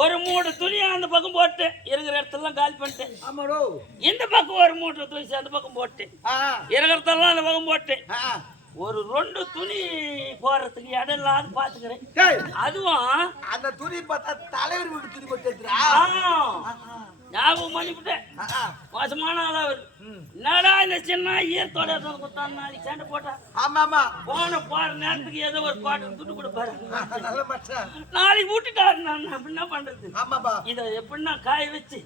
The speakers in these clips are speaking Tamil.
ஒரு மூணு துணியை அந்த பக்கம் போட்டு இருக்கிற இடத்தெல்லாம் காலி பண்ணிட்டேன். ஆமாடோ. இந்த பக்கம் ஒரு மூணு துணி அந்த பக்கம் போட்டு இருக்கிறதெல்லாம் அந்த பக்கம் போட்டு ஒரு 2 துணி போறதுக்கு இடம் இல்லாத பாத்துக்கிறேன். அதுவும் அந்த துணி பார்த்தா தலைவர் வீட்டு துணி போட்டு ஞாபகம் பண்ணிவிட்டேன். மோசமான ஆளவர். என்னடா இந்த சின்ன ஈரத்தோட கொடுத்தான் நாளைக்கு சண்டை போட்டா. ஆமா ஆமா போன போற நேரத்துக்கு ஏதோ ஒரு பாட்டு துட்டு கொடுப்பாரு. நல்ல மச்சான் நாளைக்கு விட்டுட்டாரு. நான் என்ன பண்றது? ஆமாப்பா. இதை எப்படின்னா காய வச்சு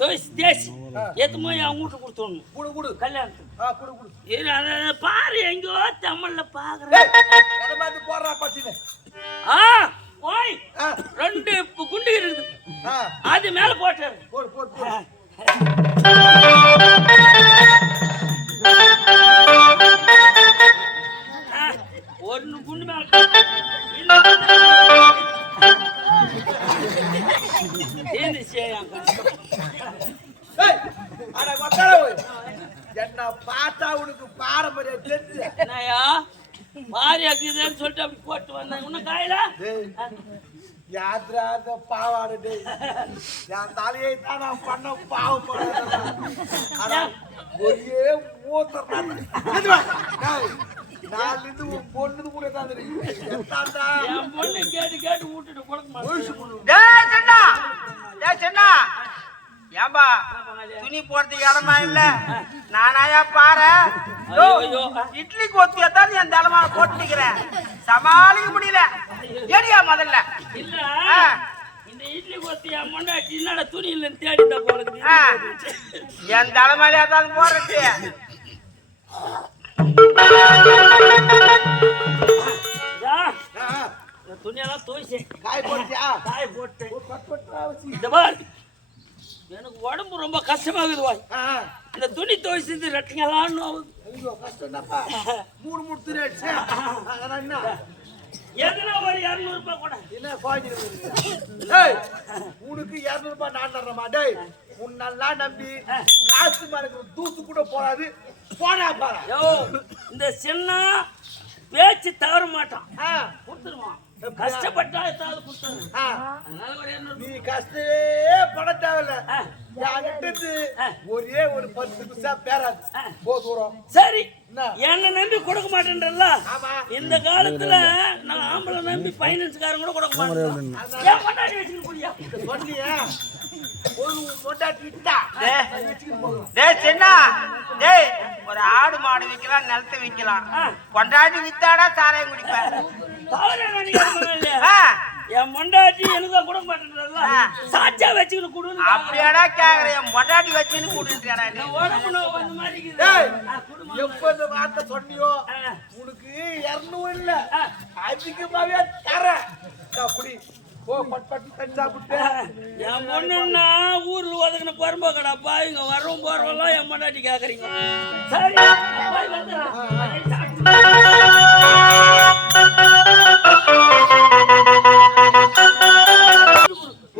தோசி தேய்ச்சி எத்து போய் அவங்க வீட்டு கொடுத்துடணும். குடு குடு கல்யாணத்துக்கு குடு குடு. பாரு எங்கோ தமிழ்ல பாக்குறேன். போடுறா பச்சினு. ஓய் 2 குண்டு இருக்குது. அது மேல போட்டாரு. போடு போடு போடு. ஒரு குண்டு மேல என்ன பார்த்தா உனக்கு பாரம்பரியம் தெரிஞ்சு மாரியாக்குதுன்னு சொல்லிட்டு அப்படி போட்டு வந்தாங்க. இன்னும் காயில யாத்ராத பாவாடு டேய். என் தலையை தான் நான் பண்ண பாவப்பட. ஒரே மூத்தர் நாலிருந்து உன் பொண்ணு கூட தான் என் பொண்ணு கேட்டு கேட்டு விட்டுட்டு கொடுக்க மாட்டேன். ஏம்பா துணி போறதுக்கு இடமா இல்ல நானாயா பாரு இட்லி கொத்தியத்தான் என் தலைமா போட்டுக்கிறேன். சமாளிக்க முடியல. ஏடியா முதல்ல இல்ல இந்த இட்லி கொத்தி என் முன்னாடி என்னடா துணி இல்லைன்னு தேடிட்ட போல என் தலைமையில ஏதாவது போடுறது. துணியெல்லாம் துவைச்சேன். காய போட்டியா? காய போட்டேன். எனக்கு உடம்பு ரொம்ப கஷ்டமாகுது. வாய் இந்த துணி துவைச்சது ரெட்டிங்கெல்லாம் கஷ்டம்ப்பா. 3 துணி அடிச்சு எதுனா ஒரு 200 ரூபாய் கூட என்ன உனக்கு 200 ரூபாய் நான் தர்றேன். டேய் உன்னெல்லாம் நம்பி காசு மறக்கிற தூத்து கூட போறாது. போனா பாரு. இந்த சின்ன பேச்சு தவற மாட்டான். கொடுத்துருவான். கஷ்டப்பட்டா ஏதாவது கொடுத்துருவேன். நீ கஷ்டே பட தேவையில்ல. ஒரே ஒரு 10 பைசா பேராது. தூரம் சரி என்ன நம்பி கொடுக்க மாட்டேன்றல்ல. இந்த காலத்துல நான் ஆம்பளை நம்பி பைனான்ஸ்காரங்க கூட கொடுக்க மாட்டேன். சொன்னியா ஒரு ஆடு மாடு விக்கலாம் நிலத்தை விக்கலாம். கொண்டாடி வித்தாடா சாராயம் குடிப்பேன். என் மொண்டாட்டி எனக்கு கொடுக்க மாட்டேன்றல்ல. சாட்சியா வச்சுக்கிட்டு கொடு. அப்படியாடா கேக்குறேன். என் மொண்டாட்டி வச்சுன்னு கூட்டிட்டு எப்ப வார்த்தை சொன்னியோ உனக்கு 200 இல்ல அதிகமாவே தரேன். குடி என் பொண்ணுன்னா ஊர்ல ஒதுக்கின பொறும்போக்கடா பாருங்க. வரவும் போறவெல்லாம் என் மொண்டாட்டி கேக்குறீங்க. சரி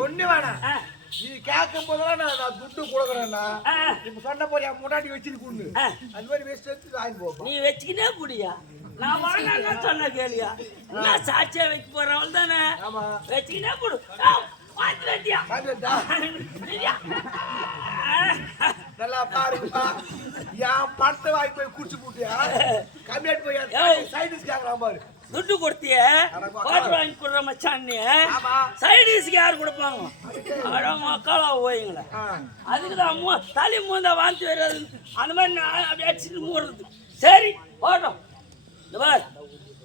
ஒண்ணு வேணாம். நீ கேட்கும் போதெல்லாம் நான் துட்டு கொடுக்குறேன்னா இப்ப சொன்ன போய் என் முன்னாடி வச்சுட்டு கொண்டு அந்த மாதிரி வேஸ்ட் வச்சு வாங்கி போகும். நீ வச்சுக்கிட்டே புடியா? நான் வாங்க சொன்ன கேளியா? நான் சாட்சியா வைக்க போறவள் தானே. வச்சுக்கிட்டே போடு. நல்லா பாருப்பா. என் படத்தை வாங்கி போய் குடிச்சு போட்டியா? கம்மியாட்டு போய் சைடிஸ் கேட்கலாம் பாரு. துட்டு கொடுத்திய பாட்டு வாங்கி கொடுற மச்சான்னு சைடிஸ்க்கு யாரு கொடுப்பாங்க? அக்காலா போய்ங்களா? அதுக்குதான் தலை மூந்தா வாந்தி வர்றது. அந்த மாதிரி நான் அப்படி அடிச்சுட்டு மூடுறது. சரி போட்டோம்.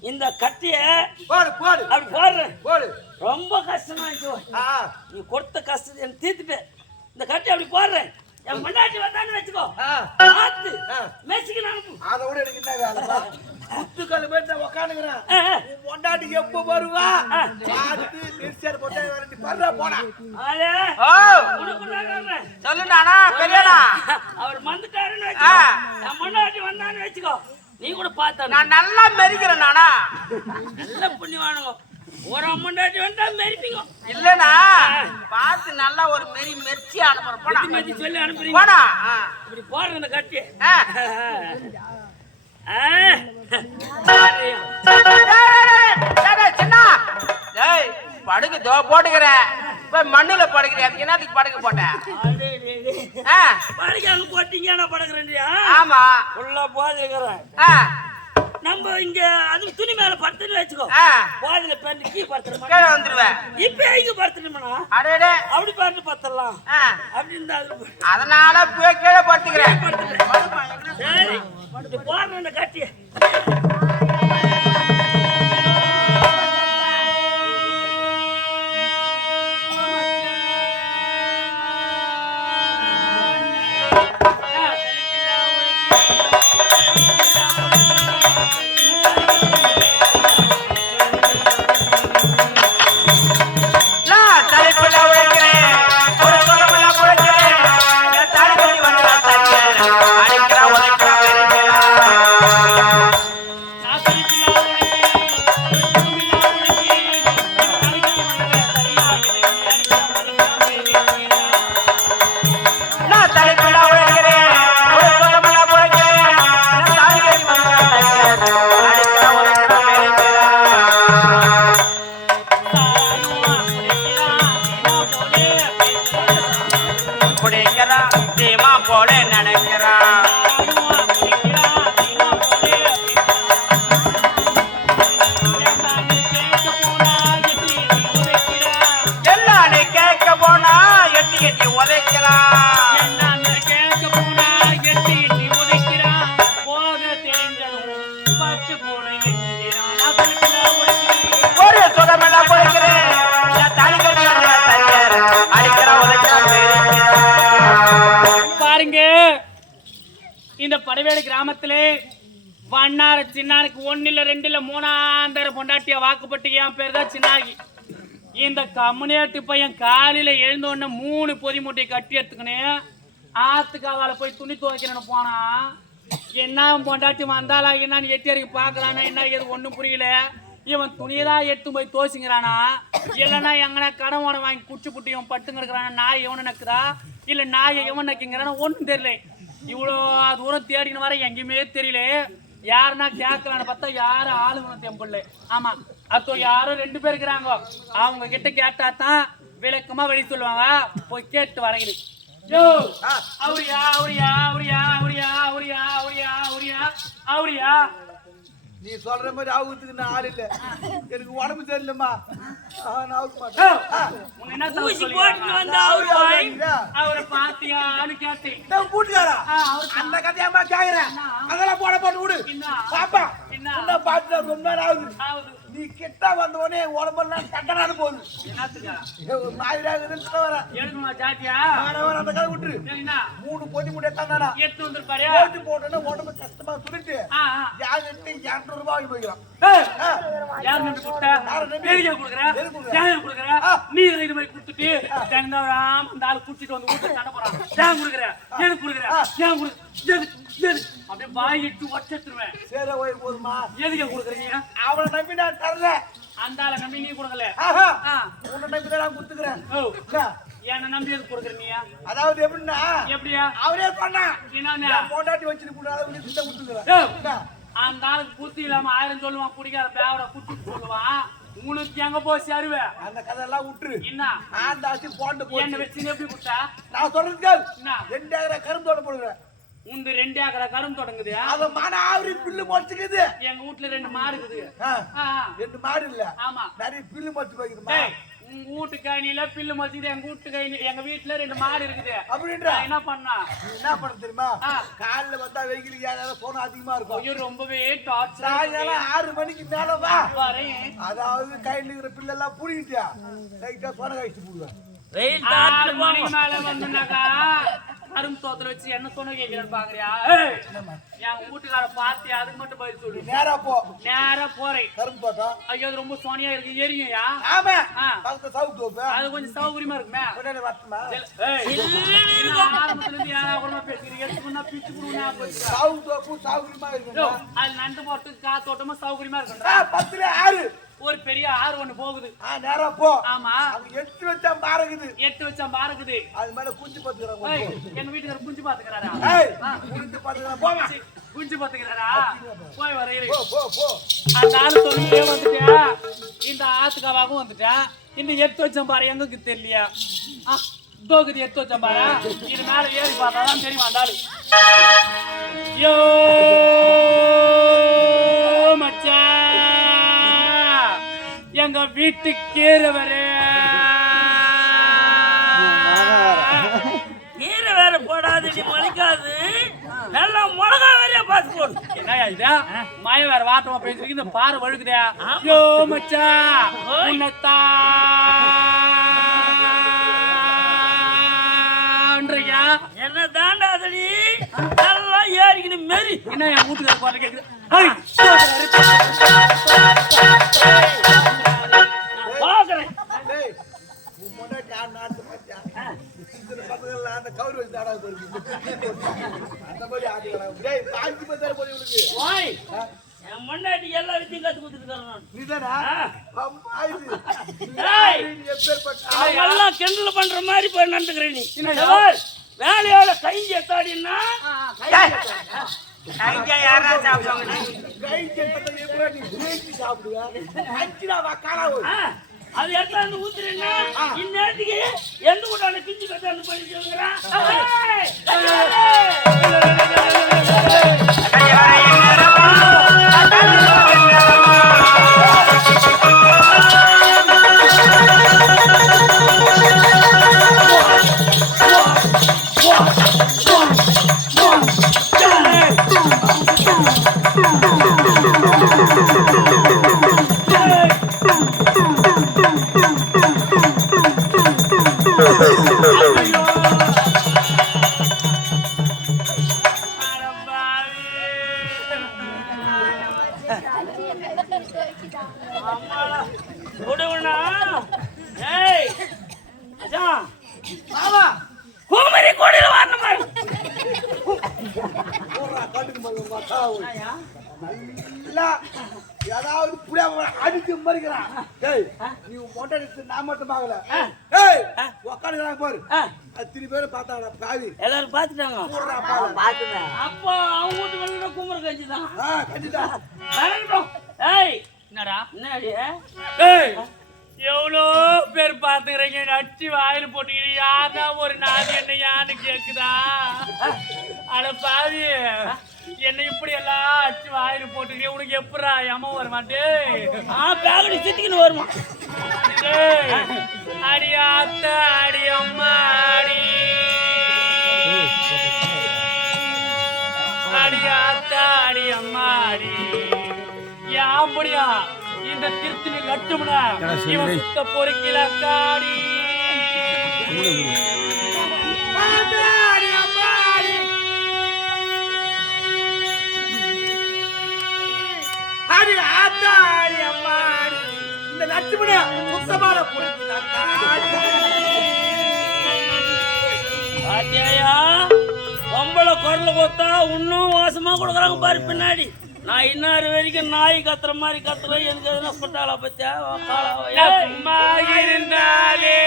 இந்த கட்டிய அப்படி போடுறேன். ரொம்ப கஷ்டமா நீ கொடுத்த கஷ்டத்தை எனக்கு தீர்த்துட்டு இந்த கட்டி அப்படி போடுறேன். என் முன்னாடி வந்தான்னு வச்சுக்கோ. பார்த்து மெச்சிக்கு அனுப்பு. அதை விட எனக்கு என்ன வேலை? முத்துக்கல் போய் உக்காந்துக்கிறேன். பொண்டாட்டி எப்ப வருவா? பார்த்து நெரிசல் போட்டு பர்றா போனா. சொல்லுண்ணா பெரியண்ணா. அவர் வந்துட்டாருன்னு வச்சுக்கோ. என் முன்னாடி வந்தான்னு வச்சுக்கோ. நீ கூட பார்த்த நான் நல்லா மெரிக்கிறேன். நானா நல்ல புண்ணியவானுங்க. ஒரு அம்மண்டாட்டி வந்தா மெரிப்பீங்க. இல்லனா பார்த்து நல்லா ஒரு மெரிச்சி அனுப்புறேன். போடா மெரி சொல்லி அனுப்புறீங்க. போடா இப்படி போடுற இந்த கட்டி. சின்ன டேய் படுக்கு தோ போட்டுக்கிறேன். போய் மண்ணுல படுக்கிறேன் அதுக்கு என்னத்துக்கு படுக்க போட்டேன் படுக்க போட்டீங்க நான் படுக்கிறேன்டியா ஆமா உள்ள போதிருக்கிறேன் நம்ம இங்க அது துணி மேல படுத்துன்னு வச்சுக்கோ போதில பேருந்து கீ படுத்துறோம் கீழே வந்துருவேன் இப்ப எங்க படுத்துட்டோம்னா அடடே அப்படி பாட்டு படுத்துடலாம் அப்படின்னு அதனால போய் கீழே படுத்துக்கிறேன் சரி போறேன் கட்டி இந்த படவேடு கிராமத்திலே வண்ணார சின்னாருக்கு 1 இல்ல 2 இல்ல 3 பொண்டாட்டிய வாக்குப்பட்டு என் பேர் தான் சின்னாகி. இந்த கம்யூனிட்டி பையன் காலையில எழுந்த உடனே 3 பொதி மூட்டையை கட்டி எடுத்துக்கினே ஆத்துக்காவால போய் துணி துவைக்கிறேன்னு போனா என்ன பொண்டாட்டி வந்தாலா என்னன்னு எட்டி வரைக்கும் பாக்குறானா என்ன எது ஒண்ணும் புரியல. இவன் துணியெல்லாம் எடுத்து போய் தோசிங்கிறானா இல்லைன்னா எங்கன்னா கடன் ஓட வாங்கி குச்சி புட்டி இவன் பட்டுங்க இருக்கிறானா நாய் எவனை நக்குதா இல்ல நாயை எவன் நக்கிங்கிறானா ஒன்றும் தெரியல. இவ்வளோ தூரம் தேடின்னு வர எங்கேயுமே தெரியல. யாருன்னா கேட்கலான்னு பார்த்தா யாரும் ஆளுங்கணும் தெம்பிள்ள. ஆமா அப்போ யாரும் 2 பேர் இருக்கிறாங்க. அவங்க கிட்ட கேட்டா தான் விளக்கமா வெளி சொல்லுவாங்க. போய் கேட்டு வரகிறது. அவரியா அவரியா அவரியா அவரியா அவரியா அவரியா அவரியா அவரியா நீ சொல்ற மாதிரி ஆகுறதுக்கு நான் ஆள் இல்ல. எனக்கு உடம்பு சரியில்லம்மா. அவரை பாத்தியான்னு கேட்டேன். கூட்டுக்காரா அந்த கதையாமா கேக்குறேன். அதெல்லாம் போட்டு விடு பாப்பா. என்ன பாத்து ரொம்ப நேரம் ஆகுது. நீ கிட்ட வந்த உடனே உடம்பெல்லாம் கட்டணாது போகுது. அந்த கதை விட்டுரு. 3 பொதி மூட்டை தானடா எடுத்து வந்துருப்பாரு. போட்டோன்னா உடம்பு கஷ்டமா சொல்லிட்டு யாருக்கு 200 ரூபாய் போய்க்கலாம். நீ இது மாதிரி குடுத்துட்டு அந்த ஆள் குடிச்சிட்டு வந்து வீட்டுல சண்டை போறான். ஏன் குடுக்குற எனக்கு குடுக்குற ஏன் அப்படியே வாயிட்டு ஒச்சத்துருவேன். சரி ஓய் போதுமா எதுக்கு குடுக்குறீங்க? அவளை நம்பி நான் தரல. அந்த ஆளை நம்பி நீ கொடுக்கல. உன்னை நம்பி தான் நான் குடுத்துக்கிறேன். என்ன நம்பி எது கொடுக்குறீங்க? அதாவது எப்படின்னா எப்படியா அவரே சொன்னா என்ன பொண்டாட்டி வச்சுட்டு கொடுக்குறேன். அந்த ஆளுக்கு புத்தி இல்லாம 1000 சொல்லுவான். குடிக்கார பேவட குடிச்சு சொல்லுவான். உனக்கு எங்க போய் சேருவே? அந்த கதையெல்லாம் விட்டுரு. என்ன ஆண்டாச்சு போட்டு போட்டு என்ன வச்சு எப்படி கொடுத்தா? நான் சொல்றதுக்கு 2 ஏக்கரை கரும்பு தோட்ட போடுறேன். உண்டு 2 ஏக்கரை கரும்பு தொடங்குது. அத மாடு ஆவரி பில்லு மொச்சுக்குது. எங்க வீட்டுல 2 மாடு இருக்குது. 2 மாடு இல்ல. ஆமா நிறைய பில்லு மொச்சு போய்க்குதுமா. உங்க வீட்டு கைனில பில்லு மொச்சுது. எங்க வீட்டு கைனி எங்க வீட்டுல 2 மாடு இருக்குது. அப்படின்ற என்ன பண்ணா என்ன பண்ண தெரியுமா? காலைல வந்தா வெயிலுக்கு யாராவது போன அதிகமா இருக்கும். ஐயோ ரொம்பவே டார்ச்சர். சாயங்காலம் 6 மணிக்கு மேல வா வரேன். அதாவது கையில இருக்கிற பில்லு எல்லாம் புடிக்கிட்டியா லைட்டா சொன கழிச்சு போடுவேன். 6 மணிக்கு மேல வந்துனாக்கா கரும்பு தோத்துல வச்சு என்ன சொன்ன கேட்கிறேன்னு பாக்குறியா? என் வீட்டுக்கார பார்த்து அதுக்கு மட்டும் பதில் சொல்லு. நேரா போ. நேரா போறேன் கரும்பு தோட்டம். ஐயோ அது ரொம்ப சோனியா இருக்கு. எரியும்யா? ஆமா பக்கத்துல சவுக்கு தோப்பு. அது கொஞ்சம் சௌகரியமா இருக்குமே. உடனே வரட்டுமா? ஆரம்பத்துல இருந்து யாரா கூட பேசுறீங்க. எடுத்துக்குன்னா பிச்சு கொடுங்க. சவுக்கு தோப்பு சௌகரியமா இருக்கு. அது நண்டு போறதுக்கு காத்தோட்டமா சௌகரியமா இருக்கு. 10ல 6 ஒரு பெரிய ஆறு ஒண்ணு போகுது. நேரா போ. ஆமா, அது 8 வச்சா பாருக்குது. 8 வச்சா பாருக்குது. அது மேல குஞ்சு பாத்துக்கறாங்க. எங்க வீட்டுக்காரர் குஞ்சு பாத்துக்கறாரா? குஞ்சு பாத்துக்கறாங்க. போமா. குஞ்சு பாத்துக்கறாரா? போய் வரையில. போ. அந்த ஆளு சொல்லிட்டே வந்துட்டா. இந்த ஆத்துக்காவாவும் வந்துட்டா. இந்த 8 வச்சம் பாரு எங்களுக்கு தெரியலையா? தோகுது 8 வச்சம் பாரு. இது மேல ஏறி பார்த்தாதான் தெரியுமா அந்த ஆளு. யோ மச்சான், எங்க வீட்டுக்கேறவரே கீரை வேற போடாது, நீ மலிக்காது. நல்லா மிளகா வேறையா பார்த்து போடு. என்னயா இதா மய வேற வாட்டமா பேசிருக்கு. இந்த பாரு வழுக்குதா? யோ மச்சான், உன்னத்தான்றீங்க என்ன தாண்டாதடி, நல்லா ஏறிக்கின்னு மெரி. என்ன என் வீட்டுக்கு பாட்டு கேக்குது. பாக்குறேன். டேய் உன் முன்னாடி நாட்டு மச்சான். இந்த பசங்க அந்த கவுர் வச்சு ஆடாது போறது. அந்த மாதிரி ஆடுறா. டேய் பாஞ்சி பத்தார போய் உங்களுக்கு. ஓய், என் முன்னாடி எல்லா விஷயம் கத்து கொடுத்துருக்கேன் நான். நீதானா? அம்மா இது. ஏய், நீ எப்பேர்ப்பட்ட அவங்கெல்லாம் கிண்டல் பண்ற மாதிரி போய் நடந்துக்கிற நீ. பார், வேலையோட கைஞ்சி எத்தாடின்னா கையா யாரா சாப்பிடுவாங்க? கை செட்டத்தை எப்படா நீ பிரேக்கி சாப்பிடுவ? அஞ்சிடா வா காலாவு. அது எடுத்தாந்து ஊத்துறேன்னா இந்நேரத்துக்கு எந்த கூட்டான பிஞ்சு கத்தாந்து பண்ணிச்சுங்கிறான். விடுவனா? ஏய் அஜா, மாமா கோமரி கோடில வரணும் பாரு. போறா கண்டுக்கு மல்ல காலாவு. இல்ல ஏதாவது புடியா அடிச்சு மறிக்கிறான். டேய் நீ மொட்டை அடிச்சு நான் மட்டும் பார்க்கல. ஏய் உட்காந்துக்கிறாங்க பாரு. அத்தனை பேரும் பார்த்தாங்கடா பாவி. எல்லாரும் பாத்துட்டாங்க. போடுறா பாரு. அப்போ அவங்க வீட்டு வெளியில குமர கஞ்சிதான். கண்டிப்பா. ஏய் என்னடா? என்னடி? ஏய், எவ்வளோ பேர் பாத்துக்கிறீங்க, அடிச்சு வாயில போட்டுக்கிறீங்க. யாருன்னா ஒரு நாள் என்ன யான்னு கேக்குதா? அட பாவி, என்ன இப்படி எல்லாம் அடிச்சு வாயில போட்டுக்கிறீங்க. உனக்கு எப்படா எம வர மாட்டே? பேகடி சித்திக்கின்னு வருமா? அடி ஆத்தா, அடி அம்மா, அடி ஆத்தா, அடி அம்மா, அப்படியா இந்த திருத்தணி லட்சுமணா இவன் சுத்த பொறுக்கில காடி. இந்த லட்சுமணா சுத்தமான பொறுக்கில பாத்தியா, பொம்பளை குரல கொத்தா இன்னும் மோசமா கொடுக்குறாங்க பாரு பின்னாடி. நான் இன்னாரு வரைக்கும் நாய் கத்துற மாதிரி கத்துறேன். எனக்கு எதுனா சொட்டாளா பத்தியா? சும்மா இருந்தாலே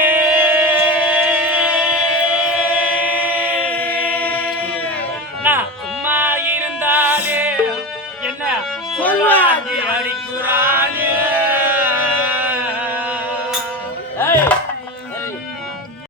சும்மா இருந்தாலே என்ன சொல்வாங்க அடிக்குறானே. ஏய்